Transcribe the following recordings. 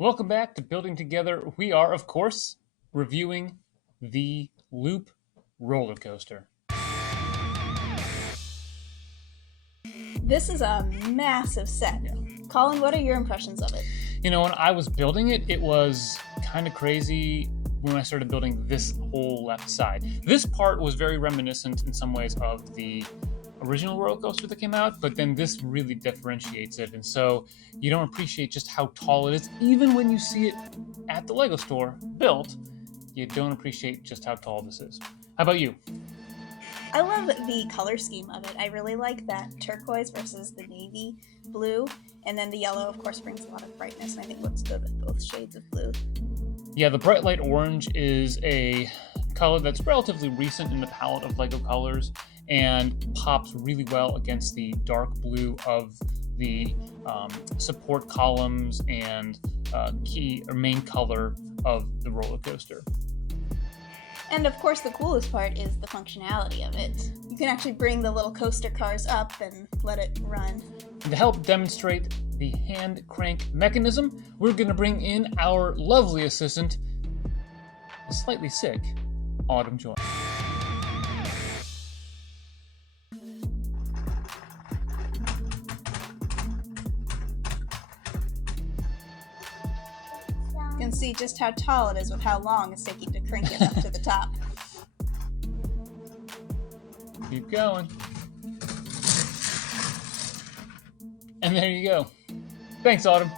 Welcome back to Building Together. We are, of course, reviewing the Loop roller coaster. This is a massive set. Yeah. Colin, what are your impressions of it? You know, when I was building it, it was kind of crazy when I started building this whole left side. This part was very reminiscent in some ways of the original roller coaster that came out, but then this really differentiates it. And so you don't appreciate just how tall it is. Even when you see it at the Lego store built, you don't appreciate just how tall this is. How about you? I love the color scheme of it. I really like that turquoise versus the navy blue. And then the yellow, of course, brings a lot of brightness, and I think looks good with both shades of blue. Yeah, the bright light orange is a color that's relatively recent in the palette of Lego colors and pops really well against the dark blue of the support columns and key or main color of the roller coaster. And of course, the coolest part is the functionality of it. You can actually bring the little coaster cars up and let it run. And to help demonstrate the hand crank mechanism, we're going to bring in our lovely assistant, slightly sick, Autumn Joy. You can see just how tall it is with how long it's taking to crank it up to the top. Keep going. And there you go. Thanks, Autumn.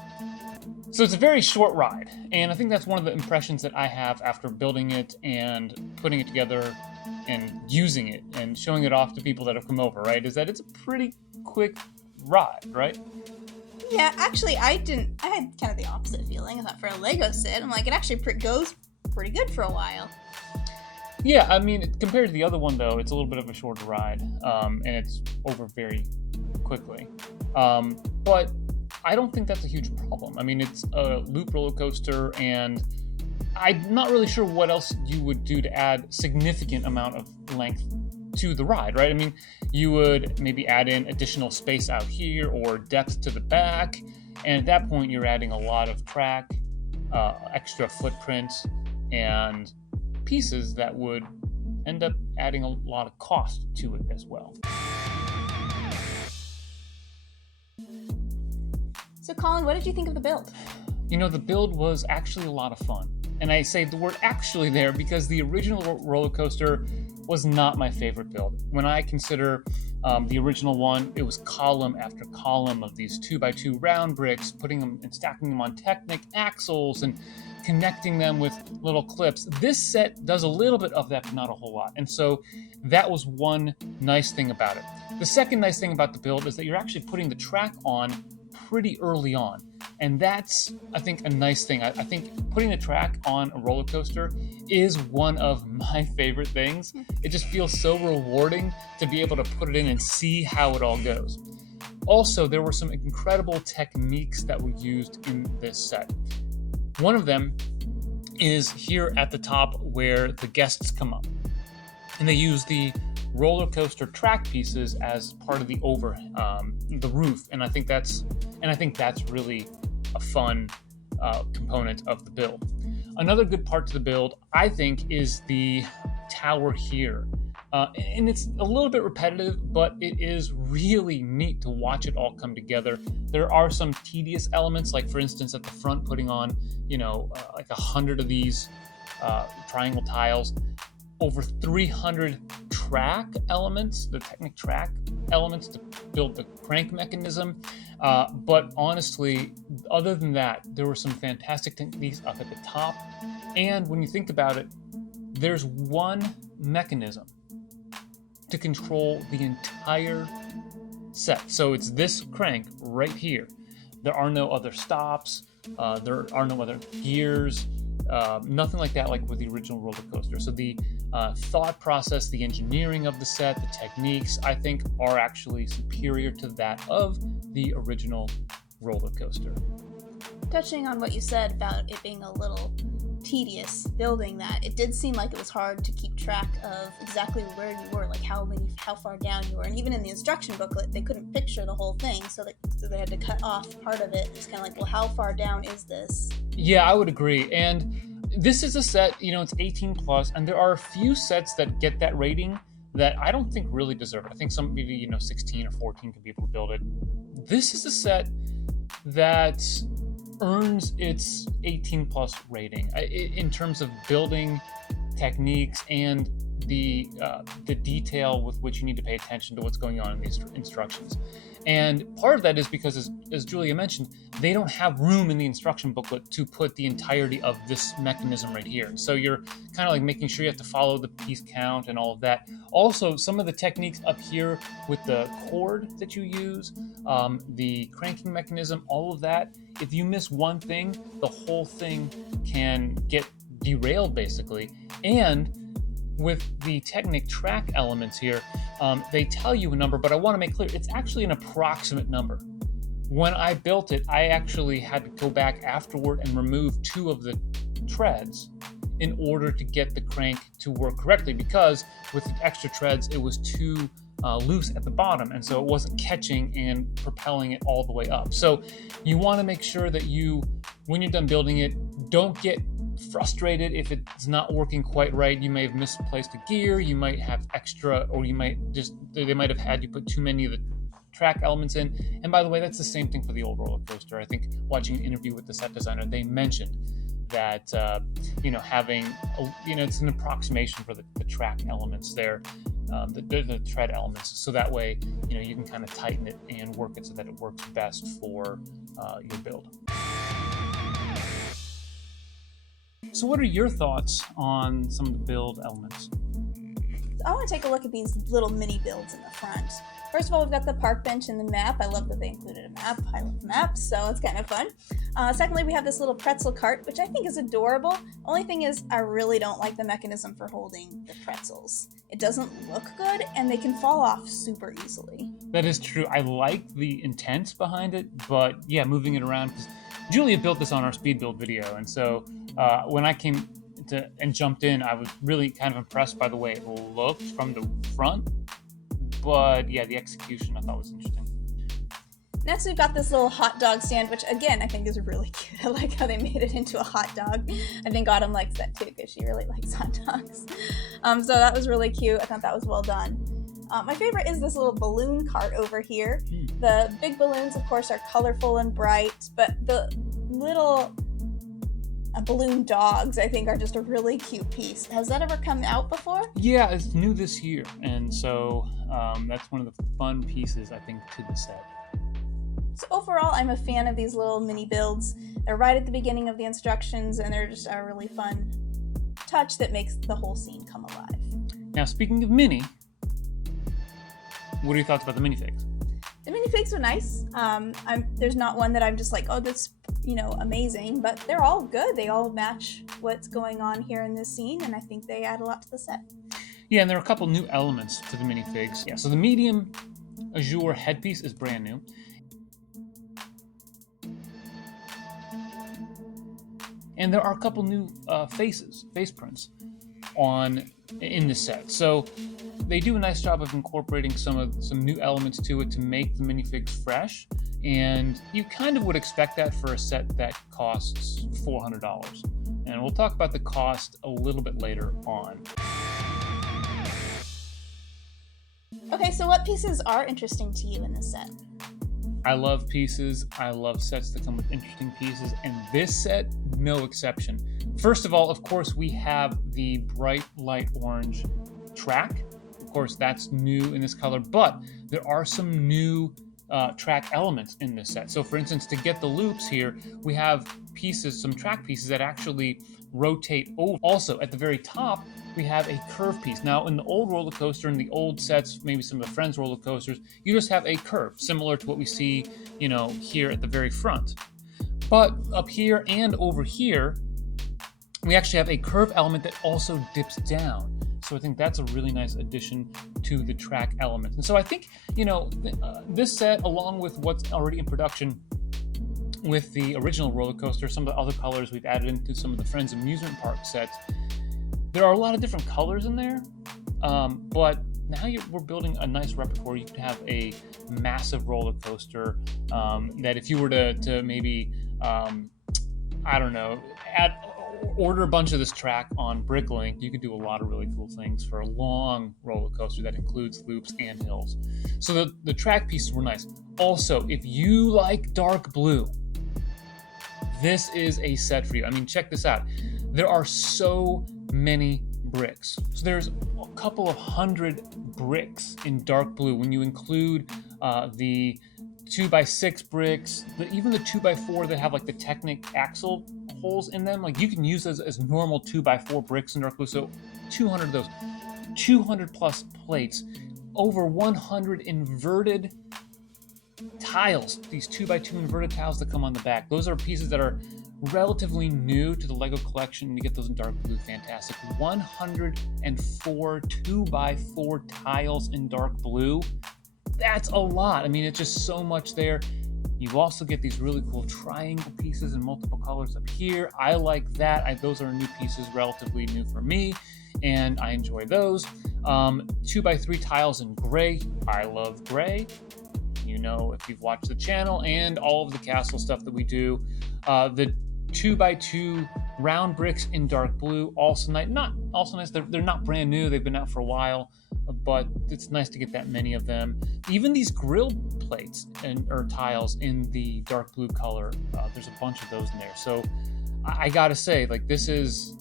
So it's a very short ride, and I think that's one of the impressions that I have after building it and putting it together and using it and showing it off to people that have come over, right? Is that it's a pretty quick ride, right? Yeah, actually, I had kind of the opposite feeling. I thought for a Lego set, I'm like, it actually goes pretty good for a while. Yeah, I mean, compared to the other one, though, it's a little bit of a shorter ride, and it's over very quickly. But I don't think that's a huge problem. I mean, it's a loop roller coaster, and I'm not really sure what else you would do to add significant amount of length to the ride, right? I mean, you would maybe add in additional space out here or depth to the back, and at that point, you're adding a lot of track, extra footprint, and pieces that would end up adding a lot of cost to it as well. So Colin, what did you think of the build? You know, the build was actually a lot of fun. And I say the word actually there because the original roller coaster was not my favorite build. When I consider the original one, it was column after column of these 2x2 round bricks, putting them and stacking them on Technic axles and connecting them with little clips. This set does a little bit of that, but not a whole lot. And so that was one nice thing about it. The second nice thing about the build is that you're actually putting the track on pretty early on. And that's, I think, a nice thing. I think putting a track on a roller coaster is one of my favorite things. It just feels so rewarding to be able to put it in and see how it all goes. Also, there were some incredible techniques that were used in this set. One of them is here at the top where the guests come up. And they use the roller coaster track pieces as part of the the roof. And I think that's really a fun component of the build. Another good part to the build, I think, is the tower here. And it's a little bit repetitive, but it is really neat to watch it all come together. There are some tedious elements, like for instance at the front, putting on, like 100 of these triangle tiles, over 300 track elements, the Technic track elements to build the crank mechanism. But honestly, other than that, there were some fantastic techniques up at the top. And when you think about it, there's one mechanism to control the entire set. So it's this crank right here. There are no other stops. There are no other gears. Nothing like that, like with the original roller coaster. So the thought process, the engineering of the set, the techniques, I think are actually superior to that of the original roller coaster. Touching on what you said about it being a little tedious building that it did seem like it was hard to keep track of exactly where you were, like how far down you were. And even in the instruction booklet, they couldn't picture the whole thing, so they had to cut off part of it. It's kind of like, well, how far down is this? Yeah, I would agree. And this is a set, it's 18 plus, and there are a few sets that get that rating that I don't think really deserve it. I think some maybe 16 or 14 could be able to build it. This is a set that earns its 18 plus rating in terms of building techniques and the detail with which you need to pay attention to what's going on in these instructions. And part of that is because, as Julia mentioned, they don't have room in the instruction booklet to put the entirety of this mechanism right here. So you're kind of like making sure you have to follow the piece count and all of that. Also, some of the techniques up here with the cord that you use, the cranking mechanism, all of that, if you miss one thing, the whole thing can get derailed basically. And with the Technic track elements here, they tell you a number, but I want to make clear it's actually an approximate number. When I built it, I actually had to go back afterward and remove 2 of the treads in order to get the crank to work correctly, because with the extra treads, it was too loose at the bottom, and so it wasn't catching and propelling it all the way up. So you want to make sure that when you're done building it, don't get frustrated if it's not working quite right. You may have misplaced a gear, you might have extra, or they might have had you put too many of the track elements in. And by the way, that's the same thing for the old roller coaster. I think watching an interview with the set designer, they mentioned that having it's an approximation for the track elements there, the tread elements, so that way you can kind of tighten it and work it so that it works best for your build. So what are your thoughts on some of the build elements? I want to take a look at these little mini builds in the front. First of all, we've got the park bench and the map. I love that they included a map. I love maps, so it's kind of fun. Secondly, we have this little pretzel cart, which I think is adorable. Only thing is, I really don't like the mechanism for holding the pretzels. It doesn't look good, and they can fall off super easily. That is true. I like the intent behind it, but yeah, moving it around, because Julia built this on our speed build video, and so when I came and jumped in, I was really kind of impressed by the way it looked from the front. But yeah, the execution I thought was interesting. Next, we've got this little hot dog stand, which again I think is really cute. I like how they made it into a hot dog. I think Autumn likes that too because she really likes hot dogs. So that was really cute. I thought that was well done. My favorite is this little balloon cart over here. The big balloons, of course, are colorful and bright, but the little balloon dogs, I think, are just a really cute piece. Has that ever come out before? Yeah, it's new this year, and so that's one of the fun pieces, I think, to the set. So overall, I'm a fan of these little mini builds. They're right at the beginning of the instructions, and they're just a really fun touch that makes the whole scene come alive. Now, speaking of mini, what are your thoughts about the minifigs? The minifigs are nice. There's not one that I'm just like, oh, that's amazing, but they're all good. They all match what's going on here in this scene, and I think they add a lot to the set. Yeah, and there are a couple new elements to the minifigs. Yeah, so the medium azure headpiece is brand new. And there are a couple new face prints in the set. So they do a nice job of incorporating some new elements to it to make the minifigs fresh. And you kind of would expect that for a set that costs $400. And we'll talk about the cost a little bit later on. Okay, so what pieces are interesting to you in this set? I love pieces. I love sets that come with interesting pieces, and this set, no exception. First of all, of course, we have the bright light orange track. Of course, that's new in this color, but there are some new track elements in this set. So for instance, to get the loops here, we have some track pieces that actually rotate over. Also, at the very top, we have a curve piece. Now, in the old roller coaster, in the old sets, maybe some of the Friends roller coasters, you just have a curve, similar to what we see, here at the very front. But up here and over here, we actually have a curve element that also dips down. So I think that's a really nice addition to the track element. And so I think, this set, along with what's already in production, with the original roller coaster, some of the other colors we've added into some of the Friends Amusement Park sets, there are a lot of different colors in there, but now we're building a nice repertoire. You can have a massive roller coaster that if you were to maybe, I don't know, order a bunch of this track on Bricklink, you could do a lot of really cool things for a long roller coaster that includes loops and hills. So the track pieces were nice. Also, if you like dark blue, this is a set for you. I mean, check this out. There are so many bricks. So there's a couple of hundred bricks in dark blue when you include the 2x6 bricks, even the 2x4 that have like the Technic axle holes in them. Like you can use those as normal 2x4 bricks in dark blue. So 200 of those, 200 plus plates, over 100 inverted tiles, these 2x2 inverted tiles that come on the back. Those are pieces that are relatively new to the Lego collection. You get those in dark blue, fantastic. 104 2x4 tiles in dark blue. That's a lot. I mean, it's just so much there. You also get these really cool triangle pieces in multiple colors up here. I like that. Those are new pieces, relatively new for me, and I enjoy those. 2x3 tiles in gray. I love gray. You know, if you've watched the channel and all of the castle stuff that we do. The 2x2 round bricks in dark blue, also nice. They're not brand new. They've been out for a while, but it's nice to get that many of them. Even these grill plates or tiles in the dark blue color, there's a bunch of those in there. So I gotta say, like, this is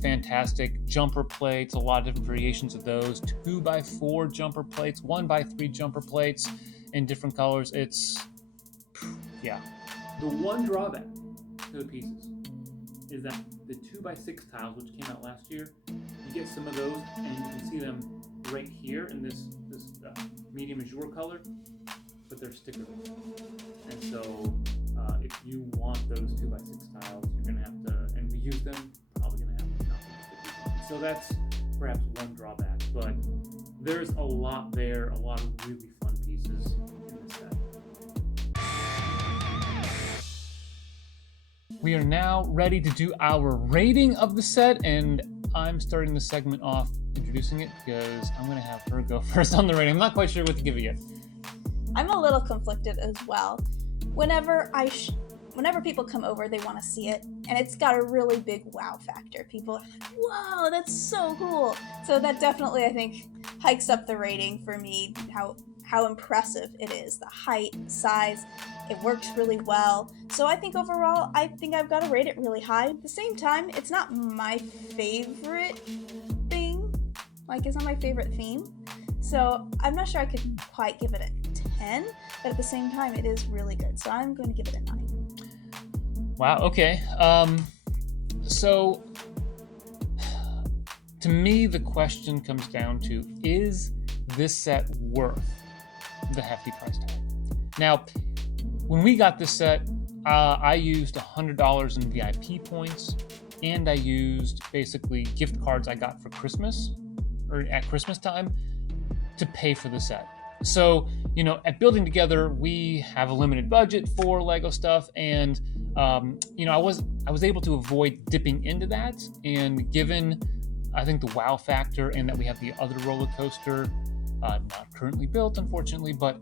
fantastic. Jumper plates, a lot of different variations of those. 2x4 jumper plates, 1x3 jumper plates in different colors. Yeah. The one drawback to the pieces is that the 2x6 tiles, which came out last year, you get some of those, and you can see them right here in this medium azure color, but they're sticker. And so if you want those 2x6 tiles, you're gonna have to, and we use them, probably gonna have to not put stickers. So that's perhaps one drawback, but there's a lot there, a lot of really fun pieces in this set. We are now ready to do our rating of the set, and I'm starting the segment off introducing it because I'm going to have her go first on the rating. I'm not quite sure what to give it yet. I'm a little conflicted as well. Whenever people come over, they want to see it, and it's got a really big wow factor. People are like, "Whoa, that's so cool!" So that definitely, I think, hikes up the rating for me. How impressive it is, the height, size, it works really well. So I think overall, I've got to rate it really high. At the same time, it's not my favorite thing. Like, it's not my favorite theme. So I'm not sure I could quite give it a 10, but at the same time, it is really good. So I'm going to give it a 9. Wow, okay. So to me, the question comes down to, is this set worth the hefty price tag? Now, when we got this set, I used $100 in VIP points, and I used basically gift cards I got for Christmas, or at Christmas time, to pay for the set. So, you know, at Building Together, we have a limited budget for Lego stuff, and you know, I was able to avoid dipping into that, and given, I think, the wow factor, and that we have the other roller coaster, not currently built, unfortunately, but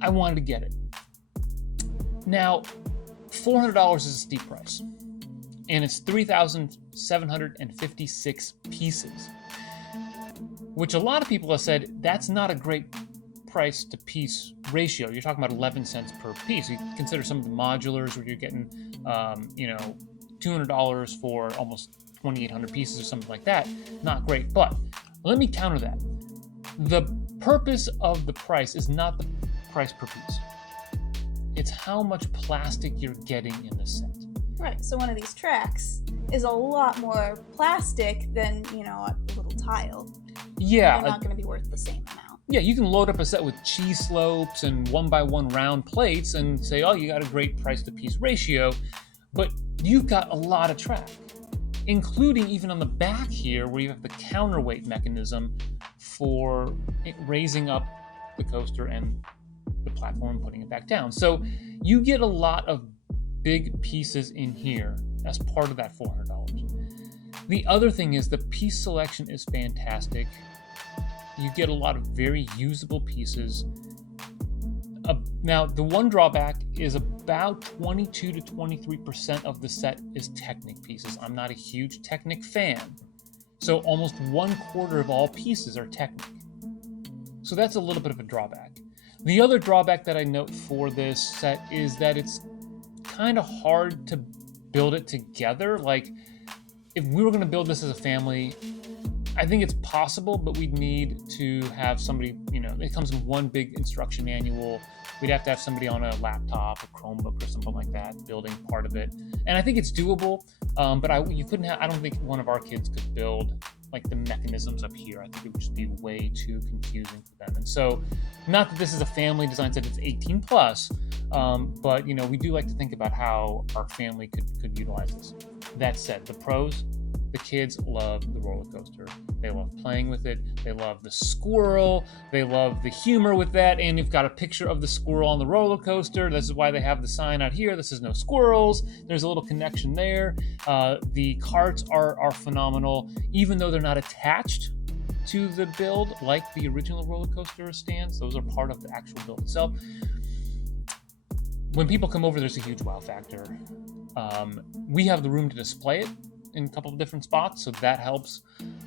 I wanted to get it. Now, $400 is a steep price, and it's 3,756 pieces, which a lot of people have said that's not a great price to piece ratio. You're talking about 11 cents per piece. You consider some of the modulars where you're getting, you know, $200 for almost 2,800 pieces or something like that. Not great, but let me counter that. The purpose of the price is not the price per piece. It's how much plastic you're getting in the set. Right, so one of these tracks is a lot more plastic than, you know, a little tile. Yeah. They're not going to be worth the same amount. Yeah, you can load up a set with cheese slopes and 1x1 round plates and say, oh, you got a great price to piece ratio, but you've got a lot of track, including even on the back here where you have the counterweight mechanism for raising up the coaster and the platform and putting it back down. So you get a lot of big pieces in here as part of that $400. The other thing is the piece selection is fantastic. You get a lot of very usable pieces. Now, the one drawback is about 22 to 23% of the set is Technic pieces. I'm not a huge Technic fan. So almost 1/4 of all pieces are Technic. So that's a little bit of a drawback. The other drawback that I note for this set is that it's kind of hard to build it together. Like, if we were going to build this as a family, I think it's possible, but we'd need to have somebody, it comes in one big instruction manual. We'd have to have somebody on a laptop, a Chromebook, or something like that, building part of it. And I think it's doable, but I don't think one of our kids could build like the mechanisms up here. I think it would just be way too confusing for them. And so, not that this is a family design set, it's 18 plus, but we do like to think about how our family could utilize this. That said, the pros, the kids love the roller coaster. They love playing with it. They love the squirrel. They love the humor with that. And you've got a picture of the squirrel on the roller coaster. This is why they have the sign out here. This is no squirrels. There's a little connection there. The carts are phenomenal, even though they're not attached to the build like the original roller coaster stands. Those are part of the actual build itself. When people come over, there's a huge wow factor. We have the room to display it in a couple of different spots, so that helps.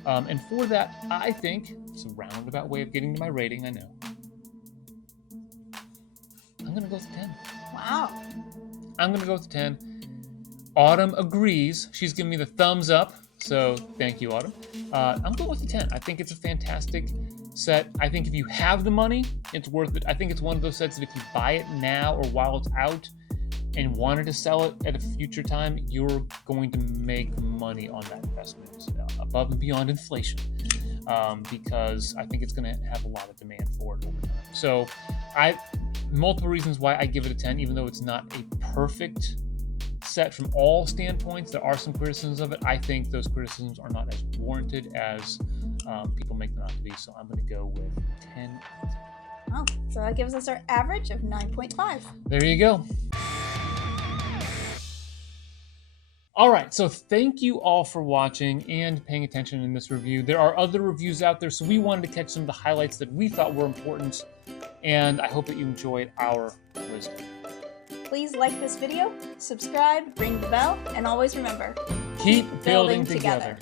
And for that, I think it's a roundabout way of getting to my rating, I know. I'm gonna go with 10. Wow. I'm gonna go with 10. Autumn agrees. She's giving me the thumbs up, so thank you, Autumn. I'm going with the 10. I think it's a fantastic set. I think if you have the money, it's worth it. I think it's one of those sets that if you buy it now or while it's out and wanted to sell it at a future time, you're going to make money on that investment above and beyond inflation, because I think it's going to have a lot of demand for it over time. So multiple reasons why I give it a 10, even though it's not a perfect set from all standpoints. There are some criticisms of it. I think those criticisms are not as warranted as people make them out to be, so I'm going to go with 10. Oh, so that gives us our average of 9.5. There you go. All right, so thank you all for watching and paying attention in this review. There are other reviews out there, so we wanted to catch some of the highlights that we thought were important, and I hope that you enjoyed our wisdom. Please like this video, subscribe, ring the bell, and always remember, keep building together.